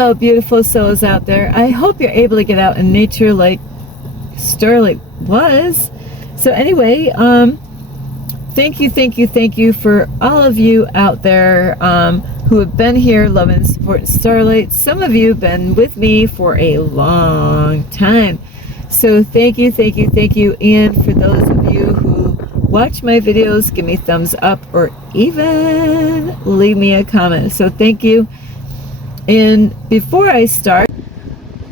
Hello, beautiful souls out there. I hope you're able to get out in nature like Starlight was. So anyway, thank you for all of you out there who have been here loving and supporting Starlight. Some of you have been with me for a long time. So thank you. And for those of you who watch my videos, give me thumbs up or even leave me a comment. So thank you. And before I start,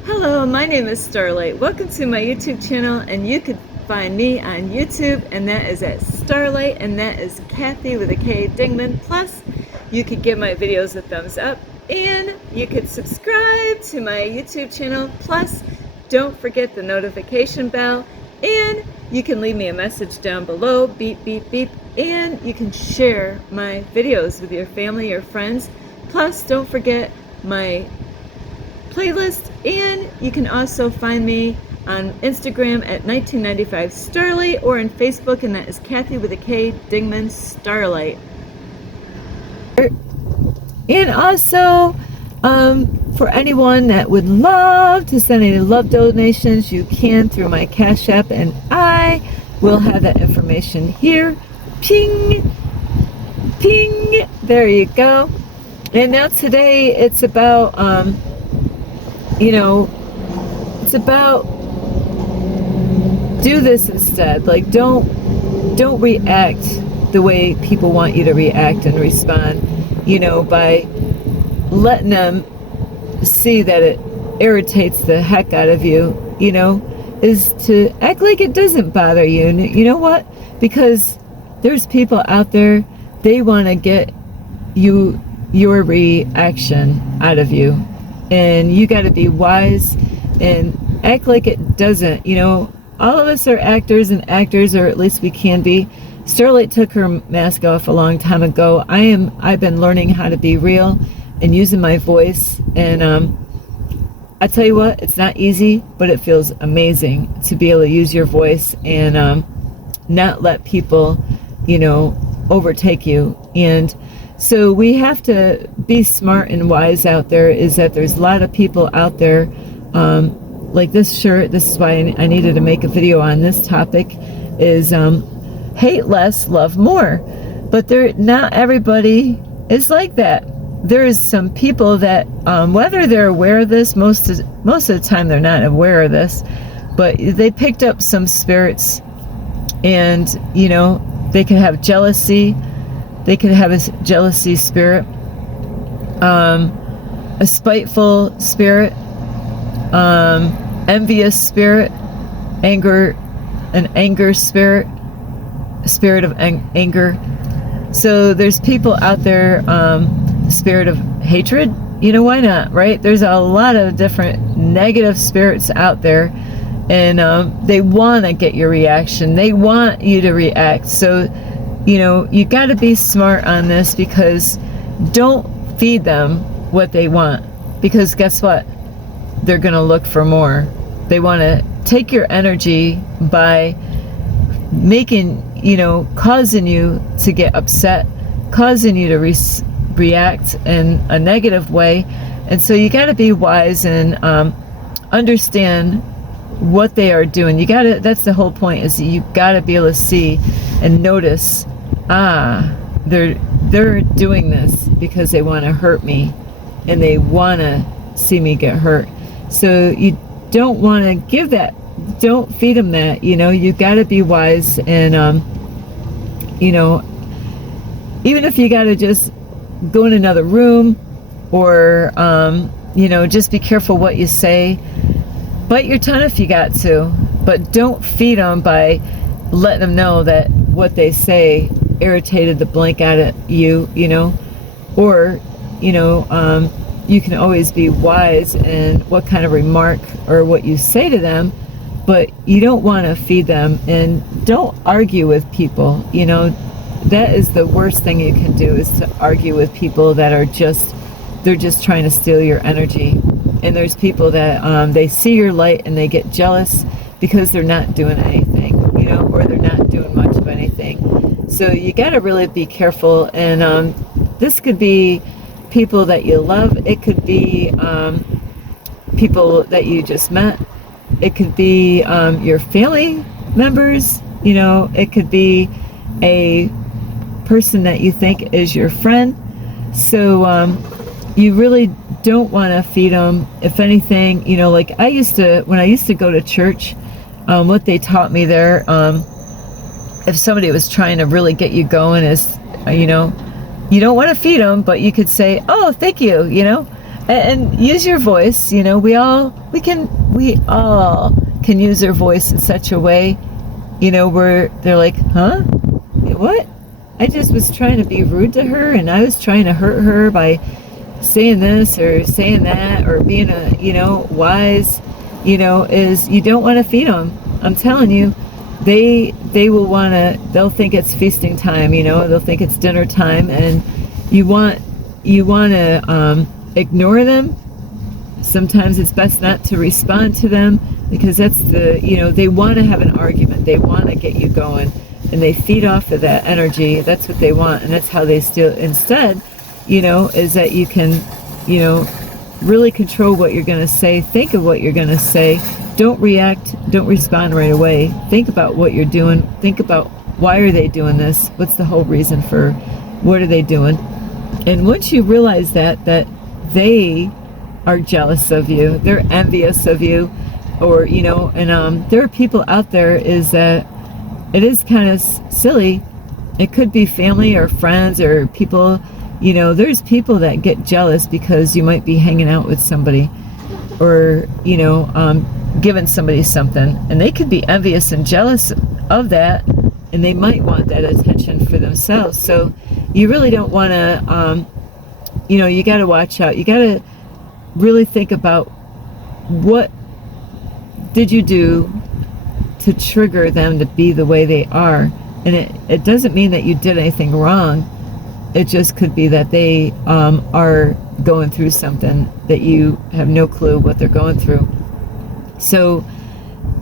hello, my name is Starlight. Welcome to my YouTube channel, and you can find me on YouTube, and that is at Starlight, and that is Kathy with a K Dingman. Plus, you could give my videos a thumbs up, and you could subscribe to my YouTube channel. Plus, don't forget the notification bell, and you can leave me a message down below, beep, beep, beep, and you can share my videos with your family or friends. Plus, don't forget my playlist, and you can also find me on Instagram at 1995 Starlight, or on Facebook, and that is Kathy with a K Dingman Starlight. And also, for anyone that would love to send any love donations, you can through my Cash App, and I will have that information here. Ping, ping, there you go. And now today it's about, it's about do this instead. Like, don't react the way people want you to react and respond, by letting them see that it irritates the heck out of you, is to act like it doesn't bother you. And you know what? Because there's people out there, they want to get your reaction out of you, and you got to be wise and act like it doesn't. All of us are actors, or at least we can be. Starlight took her mask off a long time ago. I've been learning how to be real and using my voice, and I tell you what, it's not easy, but it feels amazing to be able to use your voice and not let people overtake you. And so we have to be smart and wise out there. Is that there's a lot of people out there, like this shirt. This is why I needed to make a video on this topic, is hate less, love more. But not everybody is like that. There's some people that, whether they're aware of this, most of the time they're not aware of this, but they picked up some spirits, and they can have jealousy. They could have a jealousy spirit, a spiteful spirit, envious spirit, an anger spirit, a spirit of anger. So there's people out there, spirit of hatred. Why not, right? There's a lot of different negative spirits out there, and they want to get your reaction. They want you to react. So you got to be smart on this, because don't feed them what they want, because guess what? They're going to look for more. They want to take your energy by making, causing you to get upset, causing you to react in a negative way. And so you got to be wise and understand what they are doing. That's the whole point, is you got to be able to see and notice, they're doing this because they want to hurt me, and they want to see me get hurt. So you don't want to don't feed them that. You got to be wise, and even if you got to just go in another room, or just be careful what you say. Bite your tongue if you got to, but don't feed them by letting them know that what they say irritated the blank out of you, or, you can always be wise in what kind of remark or what you say to them, but you don't want to feed them. And don't argue with people. That is the worst thing you can do, is to argue with people that are they're just trying to steal your energy. And there's people that they see your light and they get jealous because they're not doing anything, or they're not doing much of anything. So you got to really be careful. And this could be people that you love. It could be people that you just met. It could be your family members. You know, it could be a person that you think is your friend. So you really don't want to feed them. If anything, you know, like when I used to go to church, what they taught me there, if somebody was trying to really get you going, is, you know, you don't want to feed them, but you could say, "Oh, thank you," you know, and use your voice. You know, we all can use their voice in such a way, you know, where they're like, "Huh? What? I just was trying to be rude to her, and I was trying to hurt her by saying this or saying that, or being wise." You know, is you don't want to feed them. I'm telling you, they will want to. They'll think it's feasting time. You know, they'll think it's dinner time, and you want to ignore them. Sometimes it's best not to respond to them, because that's they want to have an argument. They want to get you going, and they feed off of that energy. That's what they want, and that's how they steal. Instead, you know, is that you can, you know, really control what you're going to say. Think of what you're going to say. Don't react. Don't respond right away. Think about what you're doing. Think about, why are they doing this? What's the whole reason for what are they doing? And once you realize that they are jealous of you, they're envious of you, or, you know, and there are people out there, is that it is kind of silly. It could be family or friends or people. You know, there's people that get jealous because you might be hanging out with somebody, or, you know, giving somebody something, and they could be envious and jealous of that, and they might want that attention for themselves. So you really don't want to, you know, you got to watch out. You got to really think about, what did you do to trigger them to be the way they are. And it doesn't mean that you did anything wrong. It just could be that they are going through something that you have no clue what they're going through. So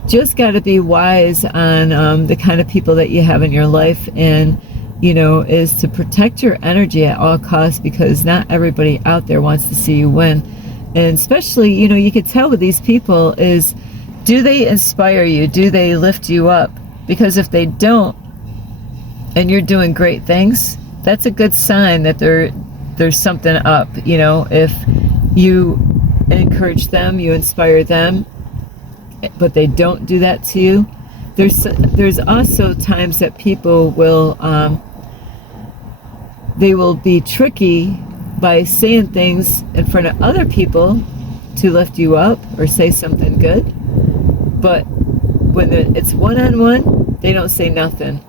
just got to be wise on the kind of people that you have in your life, and, you know, is to protect your energy at all costs, because not everybody out there wants to see you win. And especially, you know, you could tell with these people is, do they inspire you? Do they lift you up? Because if they don't, and you're doing great things, that's a good sign that there's something up. You know, if you encourage them, you inspire them, but they don't do that to you. There's also times that people will they will be tricky by saying things in front of other people to lift you up or say something good, but when it's one-on-one, they don't say nothing,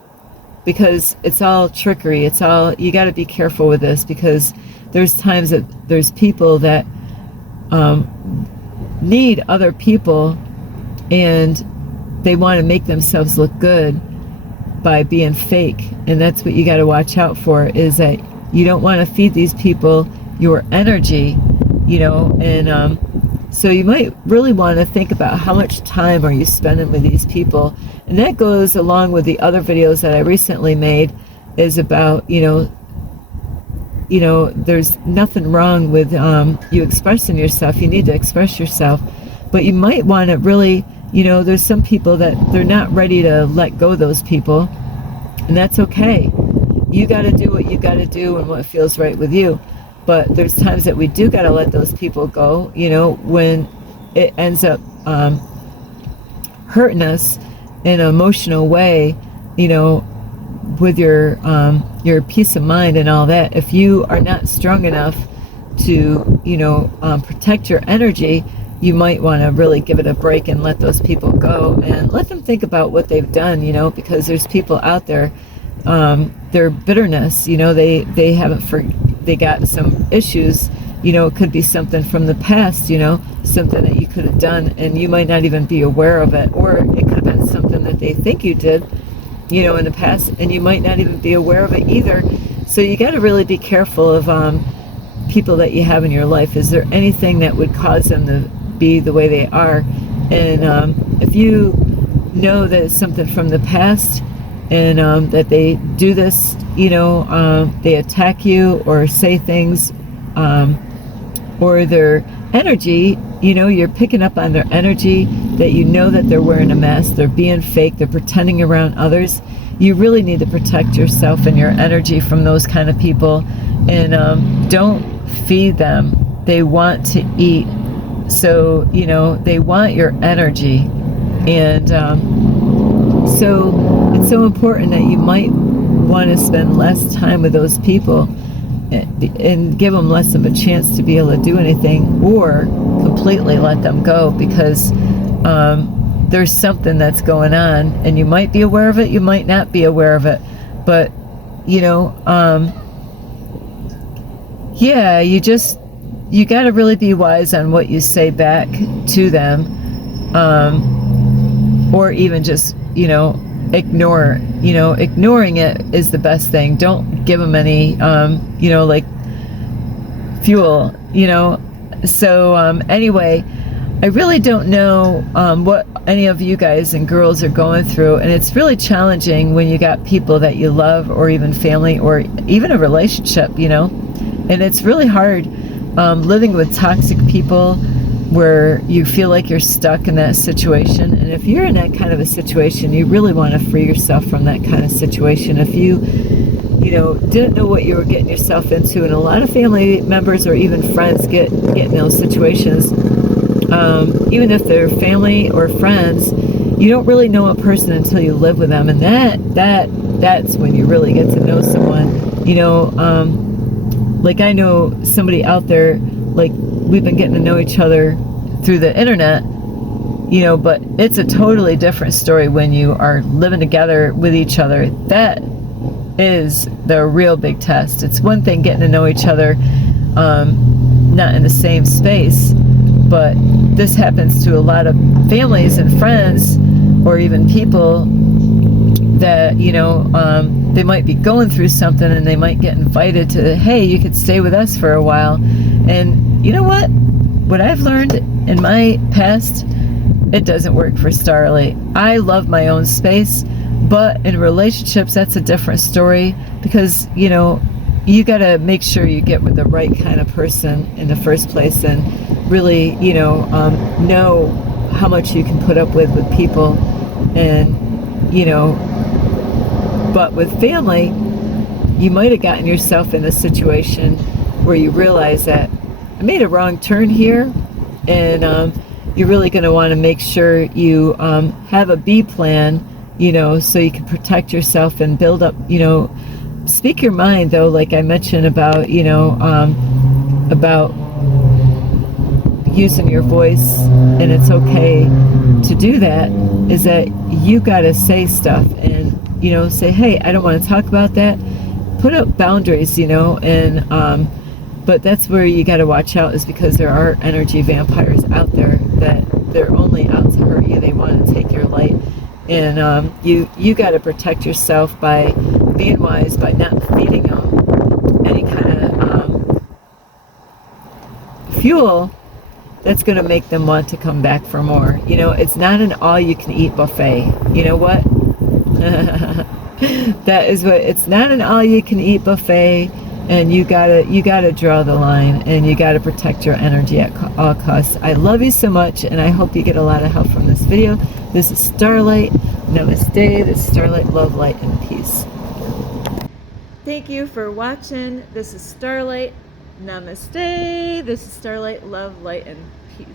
because it's all trickery. It's all, you got to be careful with this, because there's times that there's people that need other people, and they want to make themselves look good by being fake. And that's what you got to watch out for, is that you don't want to feed these people your energy, you know. And so you might really want to think about, how much time are you spending with these people. And that goes along with the other videos that I recently made, is about, you know, there's nothing wrong with you expressing yourself. You need to express yourself, but you might want to really, you know, there's some people that they're not ready to let go of those people, and that's okay. You got to do what you got to do and what feels right with you. But there's times that we do got to let those people go, you know, when it ends up hurting us in an emotional way, you know, with your peace of mind and all that. If you are not strong enough to, you know, protect your energy, you might want to really give it a break and let those people go, and let them think about what they've done, you know, because there's people out there, their bitterness, you know, they they got some issues, you know. It could be something from the past, you know, something that you could have done, and you might not even be aware of it, or it could have been something that they think you did, you know, in the past, and you might not even be aware of it either. So you got to really be careful of people that you have in your life. Is there anything that would cause them to be the way they are? And if you know that it's something from the past, and that they do this, you know, they attack you or say things or their energy, you know, you're picking up on their energy, that you know that they're wearing a mask, they're being fake, they're pretending around others. You really need to protect yourself and your energy from those kind of people, and don't feed them. They want to eat, so you know they want your energy, and so it's so important that you might want to spend less time with those people and give them less of a chance to be able to do anything, or completely let them go, because there's something that's going on, and you might be aware of it, you might not be aware of it, but you know, yeah, you got to really be wise on what you say back to them, or even just, you know, ignore. You know, ignoring it is the best thing. Don't give them any, you know, like fuel, you know. So anyway, I really don't know what any of you guys and girls are going through, and it's really challenging when you got people that you love, or even family, or even a relationship, you know. And it's really hard living with toxic people where you feel like you're stuck in that situation. And if you're in that kind of a situation, you really want to free yourself from that kind of situation. If you know, didn't know what you were getting yourself into, and a lot of family members or even friends get in those situations, even if they're family or friends, you don't really know a person until you live with them, and that's when you really get to know someone. You know, like I know somebody out there, like we've been getting to know each other through the internet, you know, but it's a totally different story when you are living together with each other. That is the real big test. It's one thing getting to know each other, not in the same space, but this happens to a lot of families and friends, or even people that, you know, they might be going through something, and they might get invited to, hey, you could stay with us for a while. And you know what I've learned in my past, it doesn't work for Starlight. I love my own space, but in relationships, that's a different story, because, you know, you got to make sure you get with the right kind of person in the first place, and really, you know how much you can put up with people. And, you know, but with family, you might have gotten yourself in a situation where you realize that I made a wrong turn here, and you're really going to want to make sure you have a B plan, you know, so you can protect yourself and build up, you know, speak your mind, though, like I mentioned about, you know, about using your voice, and it's okay to do that, is that you got to say stuff, and, you know, say, hey, I don't want to talk about that. Put up boundaries, you know, and but that's where you got to watch out, is because there are energy vampires out there that they're only out to hurt you. They want to take your light, and you got to protect yourself by being wise, by not feeding them any kind of fuel that's going to make them want to come back for more. You know, it's not an all-you-can-eat buffet. You know what? That is what, it's not an all-you-can-eat buffet, and you gotta draw the line, and you gotta protect your energy at all costs. I love you so much, and I hope you get a lot of help from this video. This is Starlight. Namaste. This is Starlight. Love, light, and peace. Thank you for watching. This is Starlight. Namaste. This is Starlight. Love, light, and peace.